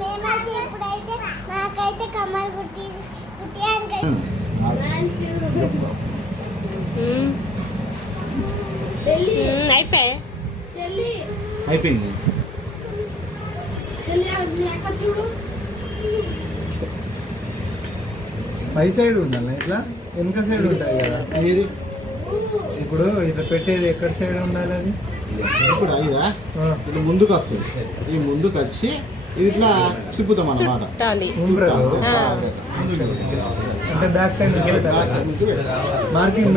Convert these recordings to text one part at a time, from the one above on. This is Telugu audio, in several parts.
మేమైతే ఇప్పుడైతే నాకైతే కమల్ కుట్టి అయిపోయింది. పై సైడ్ ఉండాలి, ఇట్లా వెనక సైడ్ ఉంటాయి కదా. ఇప్పుడు ఇట్లా పెట్టేది ఎక్కడ సైడ్ ఉండాలి అది? ఇప్పుడు అయ్యా ఇట్లా ముందుకు వస్తుంది, ఈ ముందుకు వచ్చి ఇది ఇట్లా తిప్పుతాం అన్నమాట. అంటే బ్యాక్ సైడ్ మార్కింగ్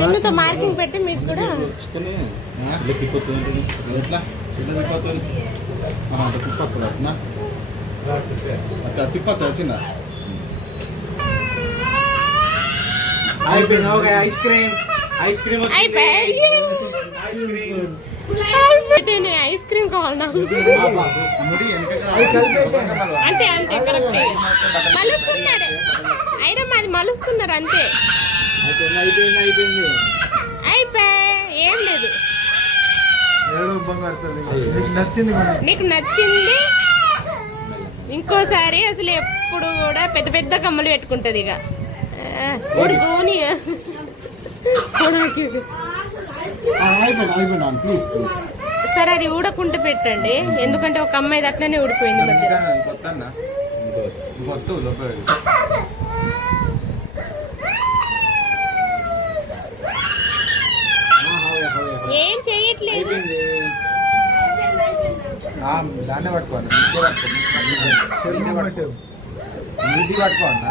పెన్నుతో మార్కింగ్ పెట్టి మీకు కూడా ఇట్లా తిప్పుతుంది, ఎట్లా ఇట్లా తిప్పుతుంది తిప్పప్పుడు అట్లా అట్లా తిప్పతా చిన్న. అయిపోయింది. Okay, ice cream ice cream కావాలి నాకు. అంతే అంతే కరెక్ట్. మలుస్తున్నారు అయినా మాది మలుస్తున్నారు అంతే. అయిపోయి ఏం లేదు. నీకు నచ్చింది ఇంకోసారి అసలు ఎప్పుడు కూడా పెద్ద పెద్ద కమ్మలు పెట్టుకుంటది. ఇక ఊడుకోని సరే అది ఊడకుంటే పెట్టండి, ఎందుకంటే ఒక అమ్మాయి అట్లనే ఊడిపోయింది మధ్య. ఏం చెయ్యట్లేదు. దాన్నే పట్టుకోండి, పట్టుకోండి.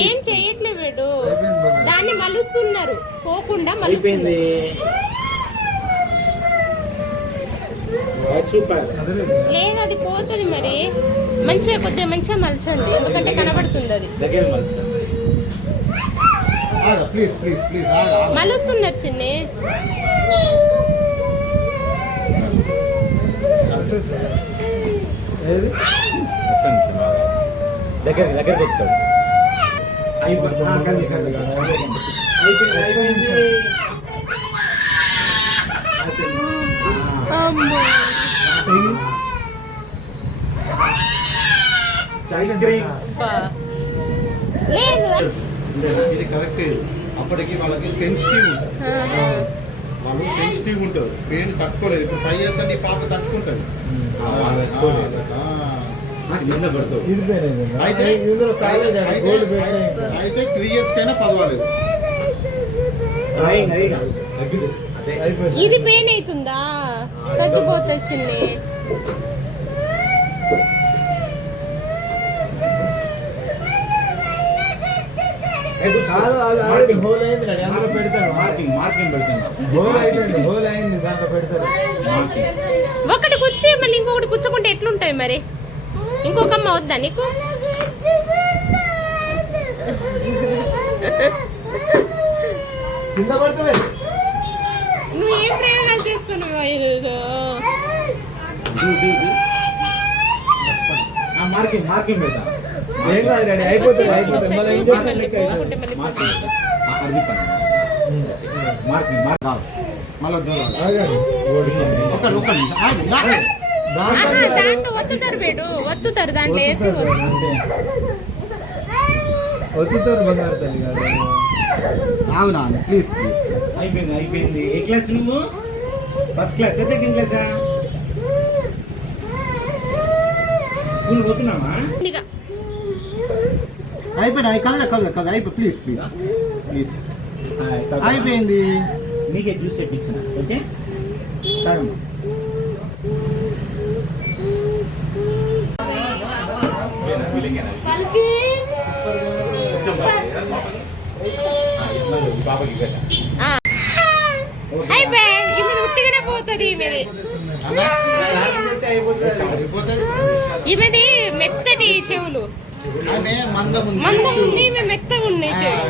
ఏం చెయ్యట్లేదు వీడు, దాన్ని మలుస్తున్నారు పోకుండా మలుస్తుంది. లేదు అది పోతుంది మరి. మంచిగా కొద్దిగా మంచిగా మలచండి, ఎందుకంటే కనబడుతుంది అది. మలుస్తున్నారు చిన్ని. దగ్గర పెట్టుకోండి. ఇది కరెక్ట్. అప్పటికి వాళ్ళకి సెన్సిటివ్ ఉంటుంది, వాళ్ళు సెన్సిటివ్ ఉంటారు, పెయిన్ తట్టుకోలేదు. ఇప్పుడు 5 years అని పాప తట్టుకుంటుంది. అయితే 3 years కైనా పర్వాలేదు. ఇది పెయిన్ అవుతుందా? తగ్గిపోతుంది చిన్ని. ఒకటి కుచ్చి మళ్ళీ ఇంకొకటి కుచ్చకుంటే ఎట్లుంటాయి మరి? ఇంకొక అమ్మ వద్దా నీకు? నువ్వు ఏం ప్రయోగాలు చేస్తున్నావు? మార్కింగ్ పెడతా. ఏం కాదు డాడీ, అయిపోతుంది. దాంట్లో వత్తుతారు బేడు, వత్తుతారు దాంట్లో వేసి వత్తుతారు. బంగారు తల్లి కాదు. అవునా ప్లీజ్. అయిపోయింది. ఏ క్లాస్ నువ్వు? ఫస్ట్ క్లాస్, సెకండ్ క్లాసా? స్కూల్ పోతున్నామా? అయిపోయింది. కదల అయిపోయి ప్లీజ్ అయిపోయింది. మీకే జ్యూస్ చేయించిన. ఓకే సరే. ఉట్టిగానే పోతుంది. ఈమెది మెత్తటి చెవులు, మందం ఉంది, మెత్తగా ఉన్నాయి చెవులు.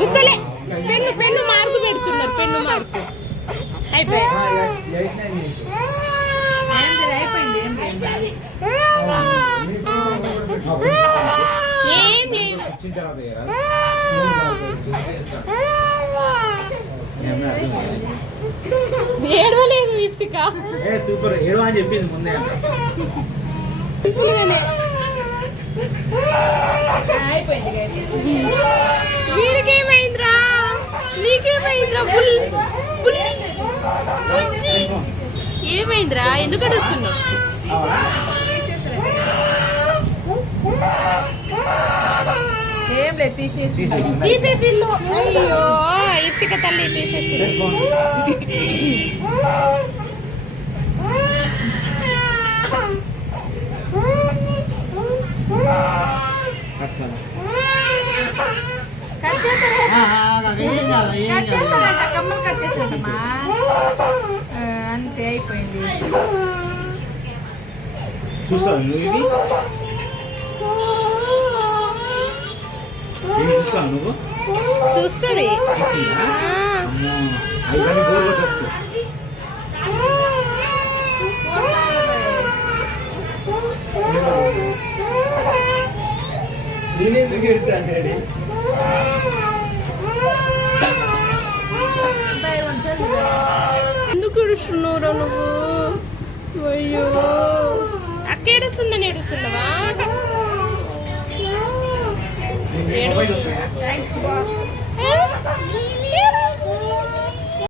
గుచ్చలే. పెన్ను మార్కు పెడుతున్నారు, పెన్ను మార్కు. ఏం వచ్చిన తర్వాత చేయరా? ఏడవలేదు లిప్సిక ఏ సూపర్ ఏదో అని చెప్పింది ముందే. వీడికేమైందిరా నీకేమైందిరా ఏమైందిరా ఎందుకు అడుగుతున్నావు ఏం లేదు తీసేసి తీసేసి అయ్యో ఇసుక తల్లి తీసేసి కట్ చేస్తారంట కమ్మలు కట్ చేస్తారమ్మా అంతే అయిపోయింది. చూస్తావు నువ్వు ఇవి చూస్తావు నువ్వు చూస్తుంది అవి గోరు కొట్టచ్చు. నేనెందుకు ఎడతాను డాడీ? ఎందుకు ఇడుస్తున్నావురా నువ్వు అయ్యో